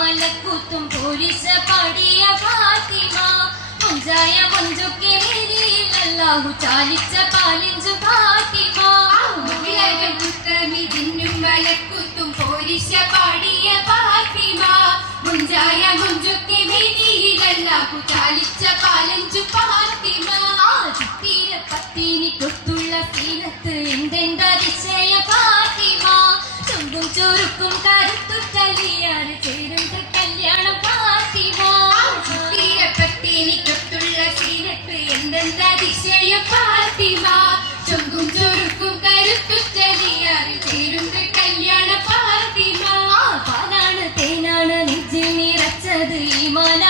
മലക്കൂത്തും police പാടിയ ഫാത്തിമ മുഞ്ചായ മുഞ്ചൊക്കെ അല്ലാഹു ചാലിച്ച പാലിഞ്ചു Fathima പുത്തമിതിന്നും മലക്കൂത്തും police പാടിയ ഫാത്തിമ മുഞ്ചായ മുഞ്ചൊക്കെ അല്ലാഹു ചാലിച്ച പാലഞ്ചു ഫാത്തിമ ചിത്തിര പത്തിനി കൊത്തുള്ള സീനത്ത് എന്തെന്തതിശയ ഫാത്തിമ ചുണ്ടും ചുരുക്കും കരുത്തു കല്യാണം ചേരുന്ന കല്യാണം ഫാത്തിമ തീരപ്പത്തിനിക്കൊത്തുള്ള സീനത്ത് എന്തെന്തതിശയ ഫാത്തിമ ചുണ്ടും ചുരുക്കും കരുത്തു കല്യാണം ചേരുന്ന കല്യാണം ഫാത്തിമ പാലാണ് തേനാണ് നെഞ്ചിൽ നിറച്ചത് ഈമാന